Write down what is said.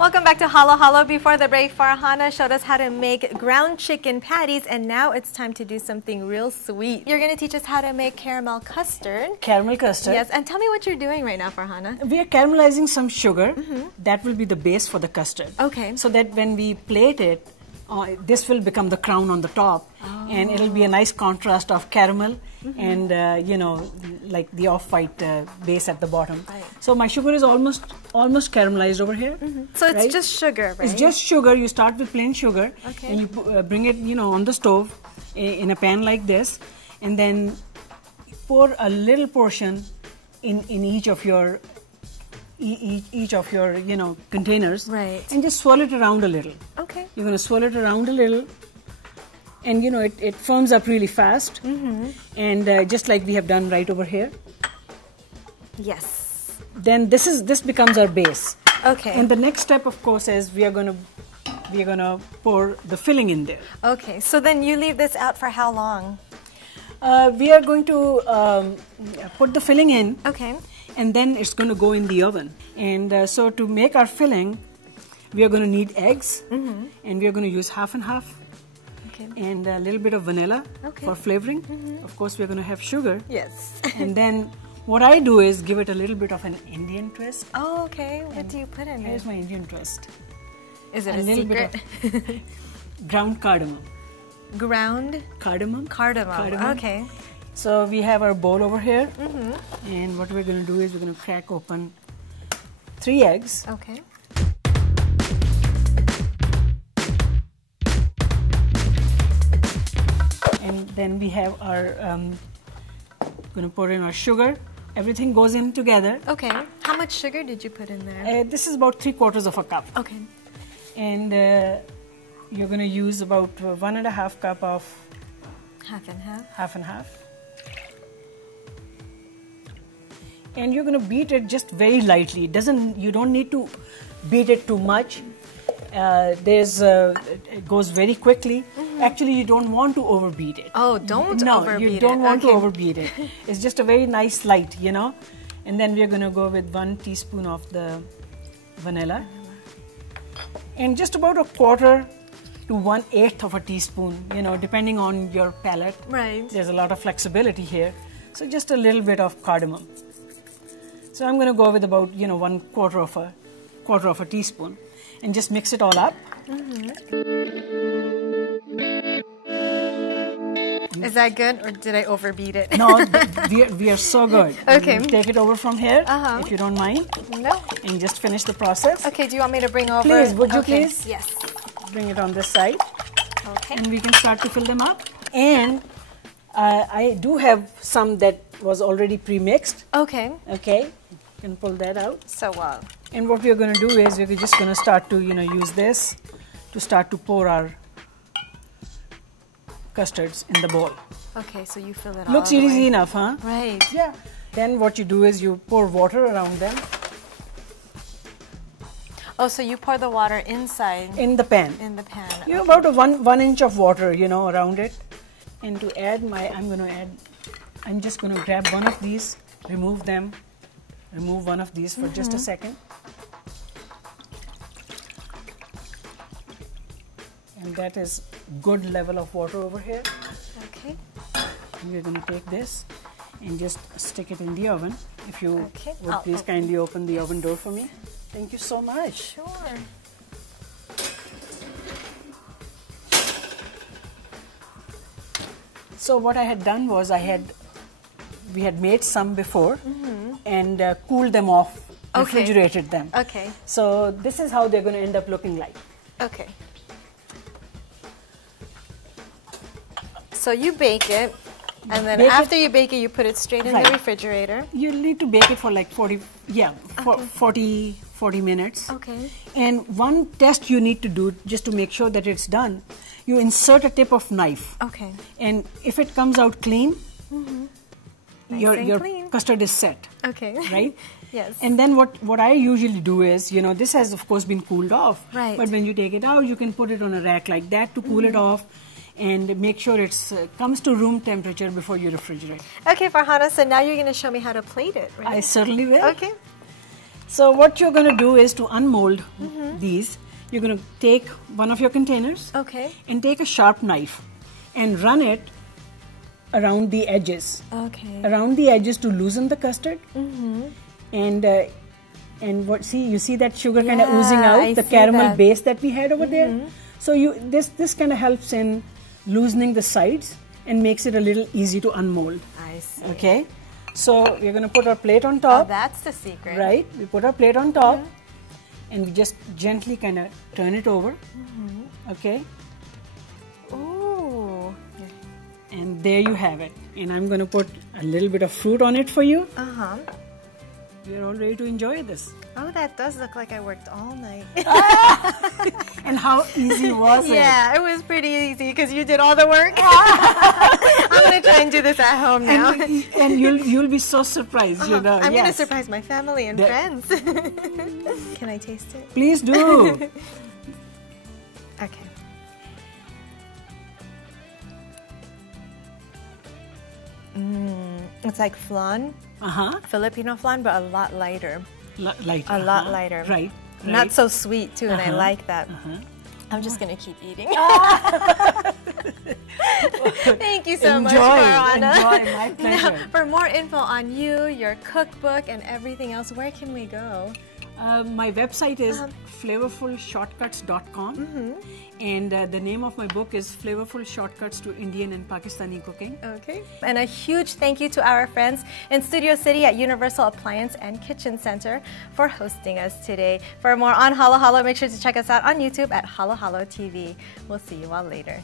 Welcome back to Halo Halo. Before the break, Farhana showed us how to make ground chicken patties, and now it's time to do something real sweet. You're going to teach us how to make caramel custard. Caramel custard. Yes, and tell me what you're doing right now, Farhana. We are caramelizing some sugar. That will be the base for the custard. Okay. So that when we plate it, this will become the crown on the top, and it'll be a nice contrast of caramel and like the off-white base at the bottom. Right. So my sugar is almost caramelized over here. So it's just sugar, right? It's just sugar. You start with plain sugar, Okay. and you bring it, on the stove in a pan like this, and then pour a little portion in each of your containers, Right. and just swirl it around a little. Okay. You're going to swirl it around a little, and it firms up really fast, and just like we have done right over here. Yes. Then this becomes our base. Okay. And the next step, of course, is we are gonna pour the filling in there. Okay. So then you leave this out for how long? We are going to put the filling in. Okay. And then it's going to go in the oven. And so to make our filling, we are going to need eggs, and we are going to use half and half, Okay. and a little bit of vanilla for flavoring. Of course, we are going to have sugar. Yes. And then what I do is give it a little bit of an Indian twist. Oh, okay. What do you put in Here's it? my Indian twist. Is it a a little secret? bit of ground cardamom. Ground Cardamom. cardamom. Okay. So we have our bowl over here, and what we're going to do is we're going to crack open 3 eggs. Okay. And then we have our, going to pour in our sugar. Everything goes in together. Okay. How much sugar did you put in there? This is about 3/4 of a cup. Okay. And you're going to use about 1.5 cup of Half and half. half and half. And you're going to beat it just very lightly. You don't need to beat it too much. It goes very quickly. Actually, you don't want to overbeat it. Oh, don't overbeat it. You don't want to Okay. overbeat it. It's just a very nice light, And then we're going to go with 1 teaspoon of the vanilla. And just about 1/4 to 1/8 of a teaspoon, depending on your palate. Right. There's a lot of flexibility here. So just a little bit of cardamom. So I'm going to go with about, 1/4 of a teaspoon, and just mix it all up. Is that good, or did I overbeat it? No, we are so good. Okay. Take it over from here, if you don't mind, No. and just finish the process. Okay, do you want me to bring over? Please, would you Okay. please? Yes. Bring it on this side, Okay. and we can start to fill them up. And I do have some that was already pre-mixed. Okay. Okay, you can pull that out. So, And what we're going to do is we're just going to start to, use this to start to pour our custards in the bowl. okay, so you fill it all Looks the easy way. enough, huh? Right. Yeah. Then what you do is you pour water around them Oh, so you pour the water inside in the pan. in the pan. About a one inch of water, around it. And to add I'm just going to grab one of these, remove one of these for just a second. And that is good level of water over here. Okay. And we're going to take this and just stick it in the oven. If you Okay. would I'll please kindly open the oven door for me. Thank you so much. Sure. So what I had done was we had made some before and cooled them off, Okay. refrigerated them. Okay. So this is how they're going to end up looking like. Okay. So you bake it, and then Bake after you bake it, you put it straight in the Right. refrigerator. You need to bake it for like 40 minutes. Okay. And one test you need to do just to make sure that it's done, you insert a tip of knife. Okay. And if it comes out clean, Nice your and clean. custard is set. Okay. Right? Yes. And then what I usually do is, this has of course been cooled off. Right. But when you take it out, you can put it on a rack like that to cool it off, and make sure it's comes to room temperature before you refrigerate. Okay, Farhana, so now you're going to show me how to plate it, right? I certainly will. Okay. So what you're going to do is to unmold these. You're going to take one of your containers Okay. and take a sharp knife and run it around the edges. Okay. Around the edges to loosen the custard. And what? See, you see that sugar kind of oozing out, I the see caramel that. base that we had over there. So this kind of helps in loosening the sides and makes it a little easy to unmold. I see. Okay. So we're going to put our plate on Oh, top. that's the secret. Right. We put our plate on top, and we just gently kind of turn it over. Okay. Ooh. And there you have it. And I'm going to put a little bit of fruit on it for you. Uh-huh. We're all ready to enjoy this. Oh, that does look like I worked all night. And how easy was it? Yeah, it was pretty easy because you did all the work. I'm going to try and do this at home now. And you'll be so surprised, you know. I'm going to Yes. surprise my family and friends. Can I taste it? Please do. Okay. It's like flan, Filipino flan, but a lot lighter. Lighter. A lot lighter. Right. Not so sweet too, and I like that. I'm just gonna keep eating. Thank you so much, Farhana. Enjoy, my pleasure. Now, for more info on you, your cookbook, and everything else, where can we go? My website is flavorfulshortcuts.com, and the name of my book is Flavorful Shortcuts to Indian and Pakistani Cooking. Okay. And a huge thank you to our friends in Studio City at Universal Appliance and Kitchen Center for hosting us today. For more on Halo Halo, make sure to check us out on YouTube at Halo Halo TV. We'll see you all later.